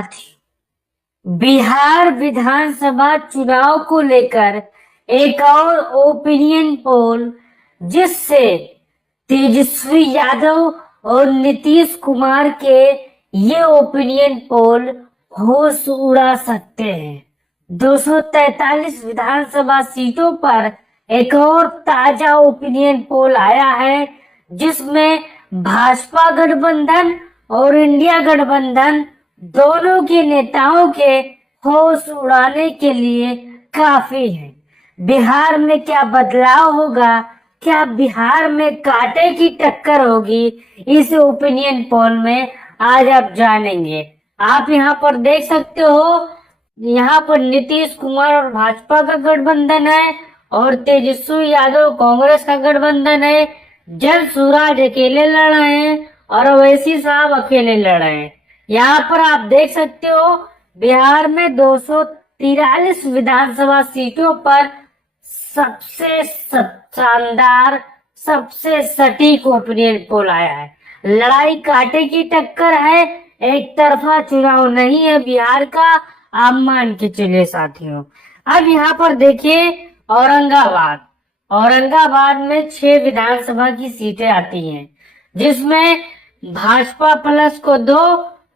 साथियों, बिहार विधानसभा चुनाव को लेकर एक और ओपिनियन पोल जिससे तेजस्वी यादव और नीतीश कुमार के ये ओपिनियन पोल होश उड़ा सकते हैं। 243 विधानसभा सीटों पर एक और ताजा ओपिनियन पोल आया है जिसमें भाजपा गठबंधन और इंडिया गठबंधन दोनों के नेताओं के होश उड़ाने के लिए काफी है। बिहार में क्या बदलाव होगा, क्या बिहार में कांटे की टक्कर होगी, इस ओपिनियन पोल में आज आप जानेंगे। आप यहाँ पर देख सकते हो, यहाँ पर नीतीश कुमार और भाजपा का गठबंधन है और तेजस्वी यादव कांग्रेस का गठबंधन है। जल सूरज अकेले लड़ रहे हैं और ओवैसी साहब अकेले लड़ रहे हैं। यहाँ पर आप देख सकते हो, बिहार में 243 विधानसभा सीटों पर सबसे शानदार, सबसे सटीक ओपिनियन पोल आया है। लड़ाई कांटे की टक्कर है, एक तरफा चुनाव नहीं है बिहार का, आप मान के चलिए साथियों। अब यहाँ पर देखिए, औरंगाबाद में 6 विधानसभा की सीटें आती हैं जिसमें भाजपा प्लस को 2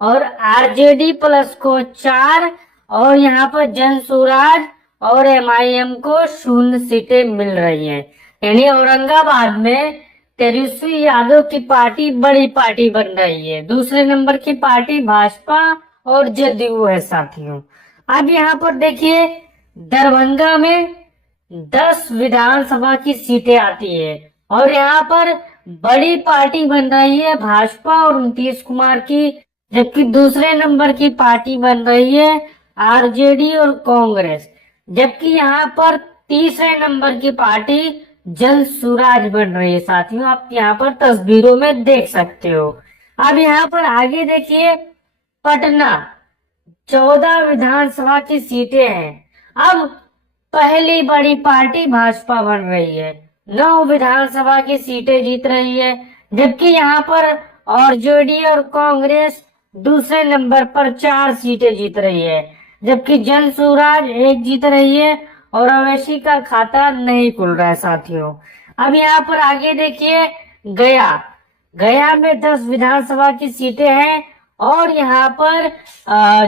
और आरजेडी प्लस को 4 और यहाँ पर जन स्वराज और एमआईएम को 0 सीटें मिल रही हैं। यानी औरंगाबाद में तेजस्वी यादव की पार्टी बड़ी पार्टी बन रही है। दूसरे नंबर की पार्टी भाजपा और जदयू है साथियों। अब यहाँ पर देखिए, दरभंगा में 10 विधानसभा की सीटें आती है और यहाँ पर बड़ी पार्टी बन रही है भाजपा और नीतीश कुमार की, जबकि दूसरे नंबर की पार्टी बन रही है आरजेडी और कांग्रेस, जबकि यहाँ पर तीसरे नंबर की पार्टी जन स्वराज बन रही है साथियों। आप यहाँ पर तस्वीरों में देख सकते हो। अब यहाँ पर आगे देखिए, पटना 14 विधानसभा की सीटें हैं। अब पहली बड़ी पार्टी भाजपा बन रही है, 9 विधानसभा की सीटें जीत रही है, जबकि यहाँ पर आरजेडी और कांग्रेस दूसरे नंबर पर 4 सीटें जीत रही है, जबकि जन स्वराज 1 जीत रही है और ओवैसी का खाता नहीं खुल रहा है साथियों। अब यहाँ पर आगे देखिए, गया में 10 विधानसभा की सीटें हैं और यहाँ पर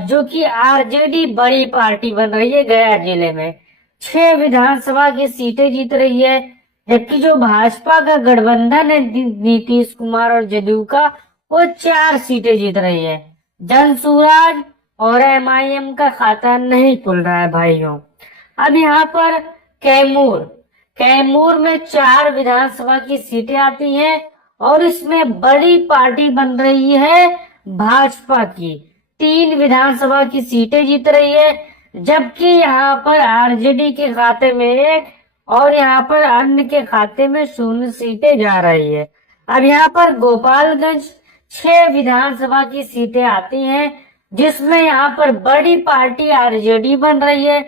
जो कि आरजेडी बड़ी पार्टी बन रही है, गया जिले में 6 विधानसभा की सीटें जीत रही है, जबकि जो भाजपा का गठबंधन है नीतीश कुमार और जदयू का, वो 4 सीटें जीत रही है। जन स्वराज और एमआईएम का खाता नहीं खुल रहा है भाइयों। अब यहाँ पर कैमूर में 4 विधानसभा की सीटें आती हैं और इसमें बड़ी पार्टी बन रही है भाजपा की, 3 विधानसभा की सीटें जीत रही है, जबकि यहाँ पर आरजेडी के खाते में 1 और यहाँ पर अन्य के खाते में 0 सीटें जा रही है। अब यहाँ पर गोपालगंज 6 विधानसभा की सीटें आती हैं जिसमें यहाँ पर बड़ी पार्टी आरजेडी बन रही है,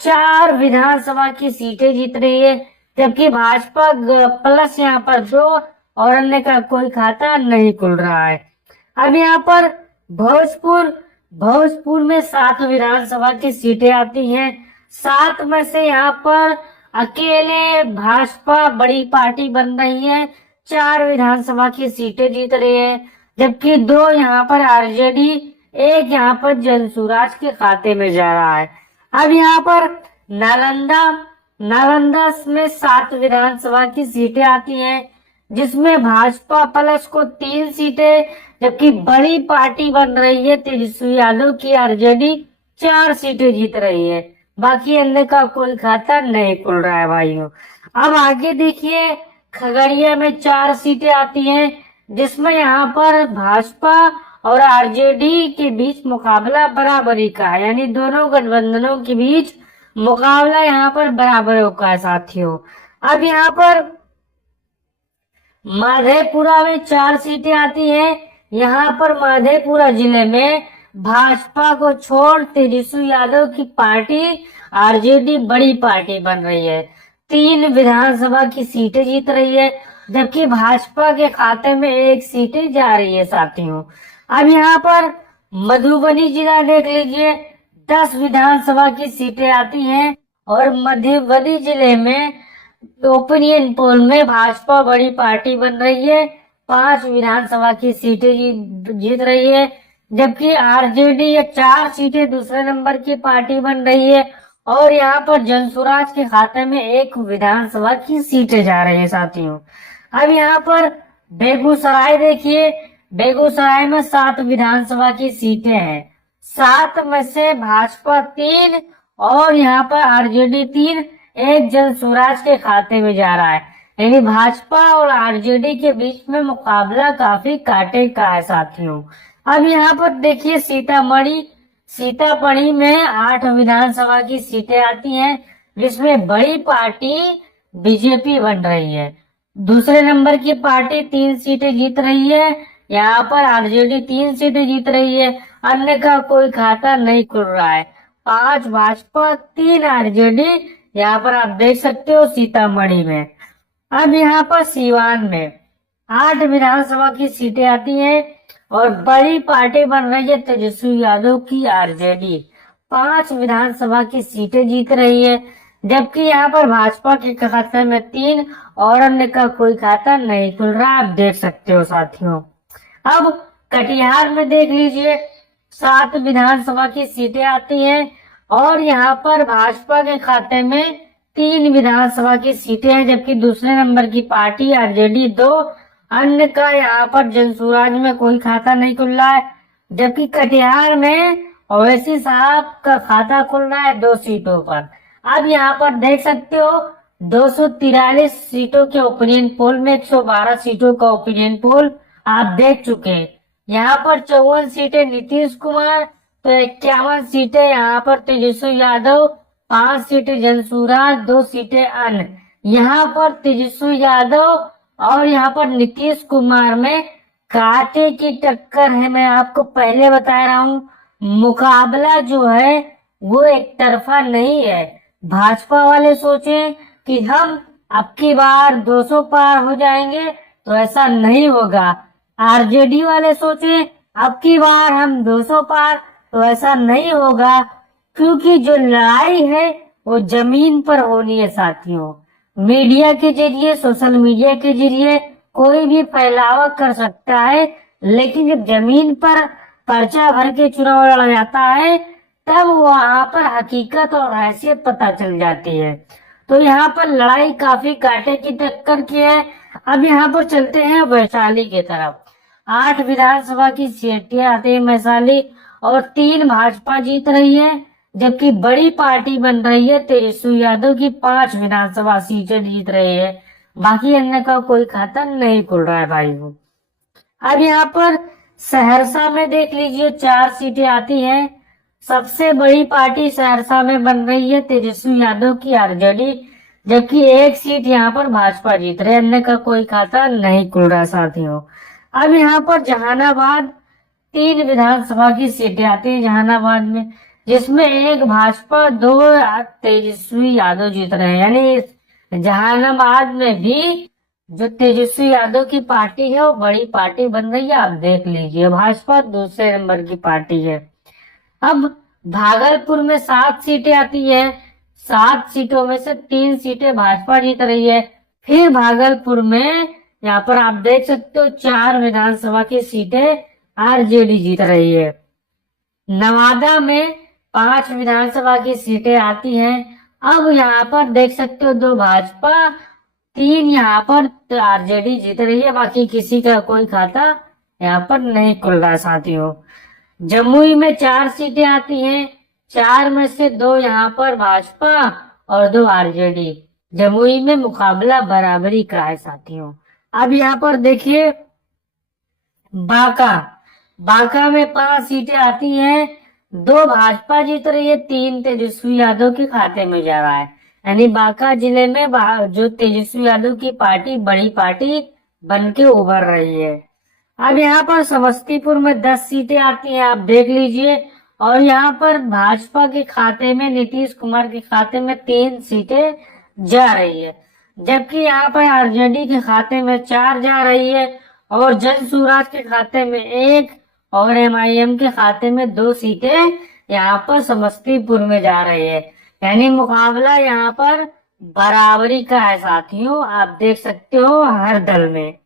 4 विधानसभा की सीटें जीत रही है, जबकि भाजपा प्लस यहाँ पर 2 और अन्य का कोई खाता नहीं खुल रहा है। अब यहाँ पर भोजपुर में 7 विधानसभा की सीटें आती हैं। 7 में से यहाँ पर अकेले भाजपा बड़ी पार्टी बन रही है, 4 विधानसभा की सीटें जीत रही है, जबकि 2 यहाँ पर आरजेडी, 1 यहाँ पर जन स्वराज के खाते में जा रहा है। अब यहाँ पर नालंदा में 7 विधानसभा की सीटें आती हैं जिसमें भाजपा प्लस को 3 सीटें, जबकि बड़ी पार्टी बन रही है तेजस्वी यादव की आरजेडी 4 सीटें जीत रही है, बाकी अन्य का कोई खाता नहीं खुल रहा है भाइयों। अब आगे देखिए, खगड़िया में 4 सीटें आती हैं जिसमें यहाँ पर भाजपा और आरजेडी के बीच मुकाबला बराबरी का है, यानी दोनों गठबंधनों के बीच मुकाबला यहाँ पर बराबरों का है साथियों। अब यहाँ पर माधेपुरा में 4 सीटें आती हैं। यहाँ पर माधेपुरा जिले में भाजपा को छोड़ तेजस्वी यादव की पार्टी आरजेडी बड़ी पार्टी बन रही है, 3 विधानसभा की सीटें जीत रही है, जबकि भाजपा के खाते में 1 सीटें जा रही है साथियों। अब यहाँ पर मधुबनी जिला देख लीजिए, 10 विधानसभा की सीटें आती हैं और मधुबनी जिले में ओपिनियन पोल में भाजपा बड़ी पार्टी बन रही है, 5 विधानसभा की सीटें जीत रही है, जबकि आरजेडी या 4 सीटें दूसरे नंबर की पार्टी बन रही है और यहाँ पर जनसुराज के खाते में 1 विधानसभा की सीटें जा रही है साथियों। अब यहाँ पर बेगूसराय देखिए, बेगूसराय में 7 विधानसभा की सीटें हैं, 7 में से भाजपा 3 और यहाँ पर आरजेडी 3, 1 जनसुराज के खाते में जा रहा है, यानी भाजपा और आरजेडी के बीच में मुकाबला काफी कांटे का है साथियों। अब यहाँ पर देखिए सीतामढ़ी में 8 विधानसभा की सीटें आती हैं, जिसमें बड़ी पार्टी बीजेपी बन रही है, दूसरे नंबर की पार्टी 3 सीटें जीत रही है, यहाँ पर आरजेडी 3 सीटें जीत रही है, अन्य का कोई खाता नहीं खुल रहा है, 5 भाजपा 3 आरजेडी, यहाँ पर आप देख सकते हो सीतामढ़ी में। अब यहाँ पर सीवान में 8 विधानसभा की सीटें आती हैं और बड़ी पार्टी बन रही है तेजस्वी यादव की आरजेडी, 5 विधानसभा की सीटें जीत रही है, जबकि यहाँ पर भाजपा के खाते में 3 और अन्य का कोई खाता नहीं खुल रहा, आप देख सकते हो साथियों। अब कटिहार में देख लीजिए, 7 विधानसभा की सीटें आती हैं और यहाँ पर भाजपा के खाते में 3 विधानसभा की सीटें हैं, जबकि दूसरे नंबर की पार्टी आरजेडी 2, अन्य का यहाँ पर जनसुराज में कोई खाता नहीं खुल रहा है, जबकि कटिहार में ओवैसी साहब का खाता खुल रहा है 2 सीटों पर। अब यहाँ पर देख सकते हो 243 सीटों के ओपिनियन पोल में 112 सीटों का ओपिनियन पोल आप देख चुके हैं। यहाँ पर 54 सीटें नीतीश कुमार, तो 51 सीटें यहाँ पर तेजस्वी यादव, 5 सीटें जनसुराज, 2 सीटें अन्य। यहाँ पर तेजस्वी यादव और यहाँ पर नीतीश कुमार में कांटे की टक्कर है, मैं आपको पहले बता रहा हूँ। मुकाबला जो है वो एक तरफा नहीं है। भाजपा वाले सोचे कि हम अब की बार 200 पार हो जाएंगे, तो ऐसा नहीं होगा। आरजेडी वाले सोचे अब की बार हम 200 पार, तो ऐसा नहीं होगा, क्योंकि जो लड़ाई है वो जमीन पर होनी है साथियों। मीडिया के जरिए, सोशल मीडिया के जरिए कोई भी फैलावा कर सकता है, लेकिन जब जमीन पर पर्चा भर के चुनाव लड़ा जाता है तब वहां पर हकीकत और हैसियत पता चल जाती है। तो यहाँ पर लड़ाई काफी कांटे की टक्कर की है। अब यहाँ पर चलते हैं वैशाली की तरफ। 8 विधानसभा की सीटें आती है वैशाली और 3 भाजपा जीत रही है, जबकि बड़ी पार्टी बन रही है तेजस्वी यादव की 5 विधानसभा सीटें जीत रही है, बाकी अन्य का कोई खाता नहीं खुल रहा है भाई। अब यहाँ पर सहरसा में देख लीजिए, 4 सीटें आती हैं। सबसे बड़ी पार्टी सहरसा में बन रही है तेजस्वी यादव की आरजेडी, जबकि 1 सीट यहाँ पर भाजपा जीत रही है, अन्य का कोई खाता नहीं खुल रहा साथियों। अब यहाँ पर जहानाबाद 3 विधानसभा की सीटें आती है जहानाबाद में, जिसमें 1 भाजपा, 2 तेजस्वी यादव जीत रहे हैं, यानी जहानाबाद में भी जो तेजस्वी यादव की पार्टी है वो बड़ी पार्टी बन रही है, आप देख लीजिए। भाजपा दूसरे नंबर की पार्टी है। अब भागलपुर में 7 सीटें आती है, 7 सीटों में से 3 सीटें भाजपा जीत रही है। फिर भागलपुर में यहाँ पर आप देख सकते हो 4 विधानसभा की सीटें आरजेडी जीत रही है। नवादा में 5 विधानसभा की सीटें आती हैं। अब यहाँ पर देख सकते हो 2 भाजपा, 3 यहाँ पर आरजेडी जीत रही है, बाकी किसी का कोई खाता यहाँ पर नहीं खुल रहा साथियों। जमुई में 4 सीटें आती हैं, 4 में से 2 यहाँ पर भाजपा और 2 आरजेडी। जमुई में मुकाबला बराबरी का है साथियों। अब यहाँ पर देखिए बांका में 5 सीटें आती हैं, 2 भाजपा जीत रही है, 3 तेजस्वी यादव के खाते में जा रहा है, यानी बांका जिले में जो तेजस्वी यादव की पार्टी बड़ी पार्टी बनके उभर रही है। अब यहाँ पर समस्तीपुर में 10 सीटें आती हैं, आप देख लीजिए, और यहाँ पर भाजपा के खाते में, नीतीश कुमार के खाते में 3 सीटें जा रही है, जबकि यहाँ पर आरजेडी के खाते में 4 जा रही है और जनसुराज के खाते में 1 और एमआईएम के खाते में 2 सीटें यहाँ पर समस्तीपुर में जा रही है। यानी मुकाबला यहाँ पर बराबरी का है साथियों, आप देख सकते हो हर दल में।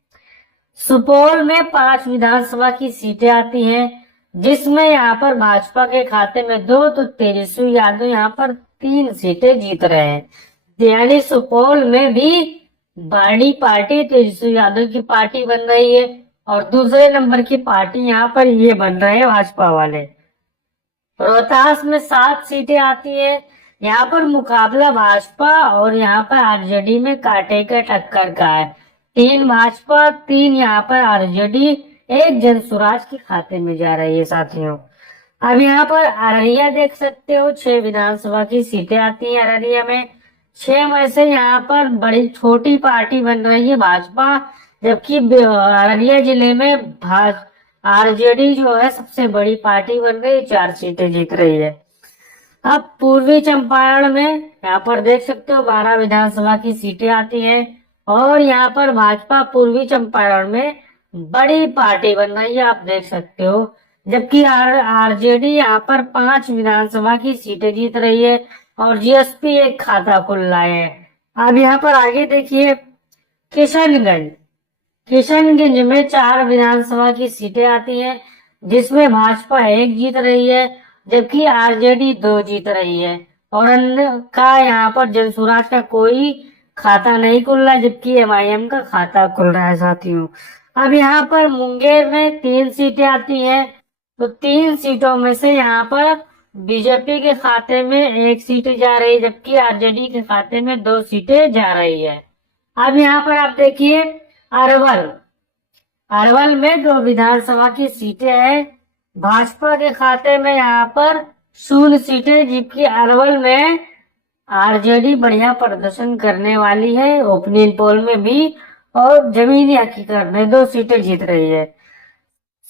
सुपौल में 5 विधानसभा की सीटें आती हैं, जिसमें यहाँ पर भाजपा के खाते में 2, तो तेजस्वी यादव यहाँ पर 3 सीटें जीत रहे हैं। यानी सुपौल में भी बड़ी पार्टी तेजस्वी यादव की पार्टी बन रही है और दूसरे नंबर की पार्टी यहाँ पर ये बन रहे हैं भाजपा वाले। रोहतास में 7 सीटें आती है। यहाँ पर मुकाबला भाजपा और यहाँ पर आरजेडी में कांटे का टक्कर का है। 3 भाजपा, 3 यहाँ पर आरजेडी, 1 जनसुराज के खाते में जा रही है साथियों। अब यहाँ पर अररिया देख सकते हो, 6 विधानसभा की सीटें आती है अररिया में। 6 में से यहाँ पर बड़ी छोटी पार्टी बन रही है भाजपा, जबकि अररिया जिले में आरजेडी जो है सबसे बड़ी पार्टी बन रही है, 4 सीटें जीत रही है। अब पूर्वी चंपारण में यहाँ पर देख सकते हो 12 विधानसभा की सीटें आती हैं और यहाँ पर भाजपा पूर्वी चंपारण में बड़ी पार्टी बन रही है, आप देख सकते हो। जबकि आरजेडी यहाँ पर 5 विधानसभा की सीटें जीत रही है और जीएसपी एक खाता खुल रहा है। अब यहाँ पर आगे देखिए किशनगंज में 4 विधानसभा की सीटें आती हैं, जिसमें भाजपा 1 जीत रही है, जबकि आरजेडी 2 जीत रही है और अन्य का यहाँ पर जनसुराज का कोई खाता नहीं खुल रहा, जबकि एमआईएम का खाता खुल रहा है साथियों। अब यहाँ पर मुंगेर में 3 सीटें आती हैं, तो 3 सीटों में से यहाँ पर बीजेपी के खाते में 1 सीट जा रही है, जबकि आरजेडी के खाते में 2 सीटें जा रही है। अब यहाँ पर आप देखिए अरवल में 2 विधानसभा की सीटें हैं, भाजपा के खाते में यहाँ पर 0 सीटें, जबकि अरवल में आरजेडी बढ़िया प्रदर्शन करने वाली है ओपिनियन पोल में भी और जमीनी हकीकत में 2 सीटें जीत रही है।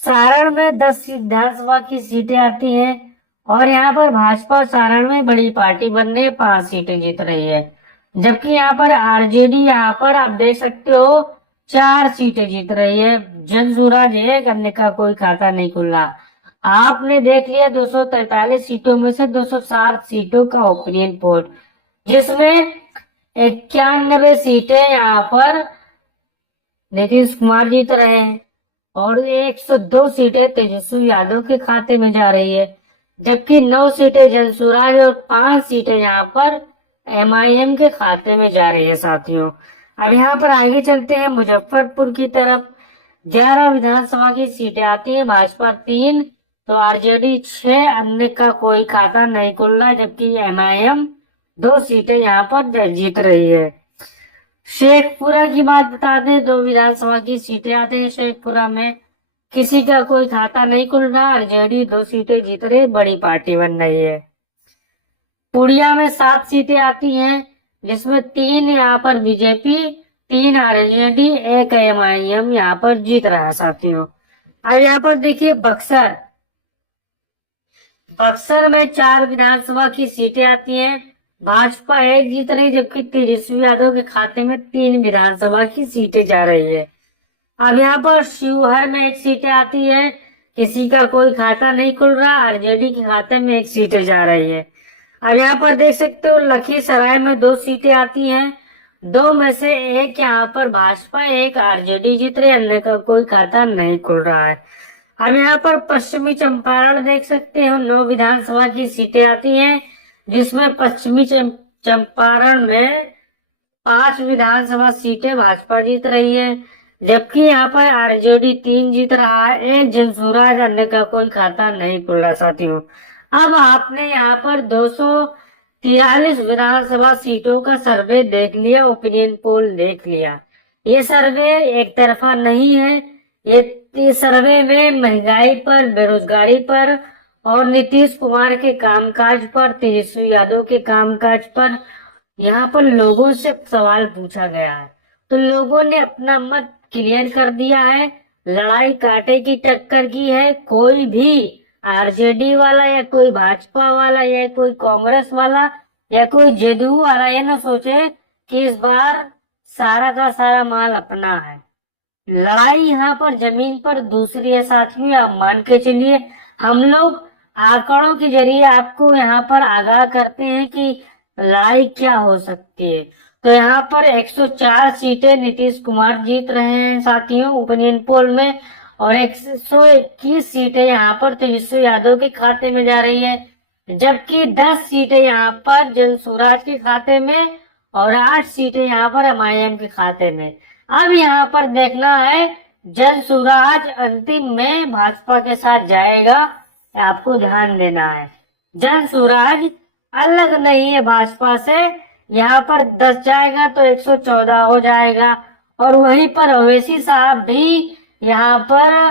सारण में 10 विधानसभा की सीटें आती हैं और यहाँ पर भाजपा सारण में बड़ी पार्टी बन रही है, 5 सीटें जीत रही है, जबकि यहाँ पर आरजेडी यहाँ पर आप देख सकते हो 4 सीटें जीत रही है। जनसुराज है, अन्य का कोई खाता नहीं खुल रहा। आपने देख लिया 243 सीटों में से 260 सीटों का ओपिनियन पोल, जिसमें 91 सीटें यहाँ पर नीतीश कुमार जीत रहे हैं और 102 सीटें तेजस्वी यादव के खाते में जा रही है, जबकि 9 सीटें जनसुराज और 5 सीटें यहाँ पर एमआईएम के खाते में जा रही है साथियों। अब यहाँ पर आगे चलते हैं मुजफ्फरपुर की तरफ। 11 विधानसभा की सीटें आती है, भाजपा 3, तो आरजेडी 6, अन्य का कोई खाता नहीं खुल रहा, जबकि एमआईएम 2 सीटें यहाँ पर जीत रही है। शेखपुरा की बात बता दें, 2 विधानसभा की सीटें आती है शेखपुरा में, किसी का कोई खाता नहीं खुल रहा, आरजेडी 2 सीटें जीत रही, बड़ी पार्टी बन रही है। पुड़िया में 7 सीटें आती हैं, जिसमें 3 यहाँ पर बीजेपी, 3 आरजेडी, 1 एमआईएम यहाँ पर जीत रहा है साथियों। अब यहाँ पर देखिए बक्सर में 4 विधानसभा की सीटें आती हैं, भाजपा 1 जीत रही, जबकि तेजस्वी यादव के खाते में 3 विधानसभा की सीटें जा रही है। अब यहाँ पर शिवहर में 1 सीटें आती है, किसी का कोई खाता नहीं खुल रहा, आरजेडी के खाते में 1 सीटें जा रही है। अब यहाँ पर देख सकते हो लखीसराय में 2 सीटें आती हैं, 2 में से 1 यहाँ पर भाजपा, 1 आरजेडी जीत रही, अन्य का कोई खाता नहीं खुल रहा है। अब यहाँ पर पश्चिमी चंपारण देख सकते हो, 9 विधानसभा की सीटें आती हैं, जिसमें पश्चिमी चंपारण में 5 विधानसभा सीटें भाजपा जीत रही है, जबकि यहाँ पर आरजेडी 3 जीत रहा है, 1 जनसुराज, अन्य का कोई खाता नहीं खुल रहा साथियों। अब आपने यहाँ पर 243 विधानसभा सीटों का सर्वे देख लिया, ओपिनियन पोल देख लिया। ये सर्वे एक तरफा नहीं है, ये सर्वे में महंगाई पर, बेरोजगारी पर और नीतीश कुमार के कामकाज पर, तेजस्वी यादव के कामकाज पर यहाँ पर लोगों से सवाल पूछा गया है, तो लोगों ने अपना मत क्लियर कर दिया है। लड़ाई कांटे की टक्कर की है, कोई भी आरजेडी वाला या कोई भाजपा वाला या कोई कांग्रेस वाला या कोई जेडीयू वाला ये ना सोचे कि इस बार सारा का सारा माल अपना है। लड़ाई यहाँ पर जमीन पर दूसरी है साथियों। आप मान के चलिए, हम लोग आंकड़ों के जरिए आपको यहाँ पर आगाह करते हैं कि लड़ाई क्या हो सकती है। तो यहाँ पर 104 सीटें नीतीश कुमार जीत रहे हैं साथियों ओपिनियन पोल में, और 121 सीटें यहाँ पर तेजस्वी यादव के खाते में जा रही है, जबकि 10 सीटें यहाँ पर जन स्वराज के खाते में और 8 सीटें यहाँ पर एमआईएम के खाते में। अब यहाँ पर देखना है जन स्वराज अंतिम में भाजपा के साथ जाएगा, आपको ध्यान देना है। जन स्वराज अलग नहीं है भाजपा से, यहाँ पर 10 जाएगा तो 114 हो जाएगा, और वहीं पर ओवैसी साहब भी यहाँ पर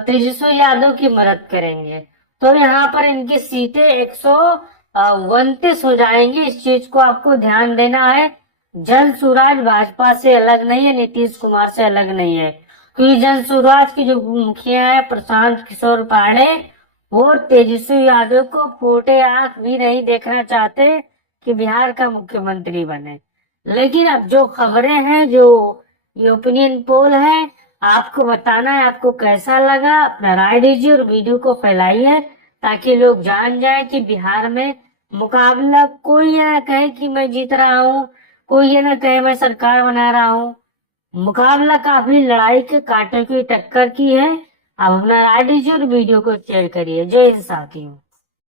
तेजस्वी यादव की मदद करेंगे, तो यहाँ पर इनकी सीटें 129 हो जाएंगी। इस चीज को आपको ध्यान देना है। जन स्वराज भाजपा से अलग नहीं है, नीतीश कुमार से अलग नहीं है, क्योंकि जन स्वराज के जो मुखिया है प्रशांत किशोर पांडे, वो तेजस्वी यादव को फूटे आंख भी नहीं देखना चाहते कि बिहार का मुख्यमंत्री बने। लेकिन अब जो खबरें हैं, जो ये ओपिनियन पोल है, आपको बताना है आपको कैसा लगा। अपना राय दीजिए और वीडियो को फैलाइए ताकि लोग जान जाए कि बिहार में मुकाबला, कोई ये ना कहे कि मैं जीत रहा हूँ, कोई ये ना कहे मैं सरकार बना रहा हूँ। मुकाबला काफी लड़ाई के कांटे की टक्कर की है। अब अपना राय दीजिए और वीडियो को शेयर करिए। जय हिंद साथियों।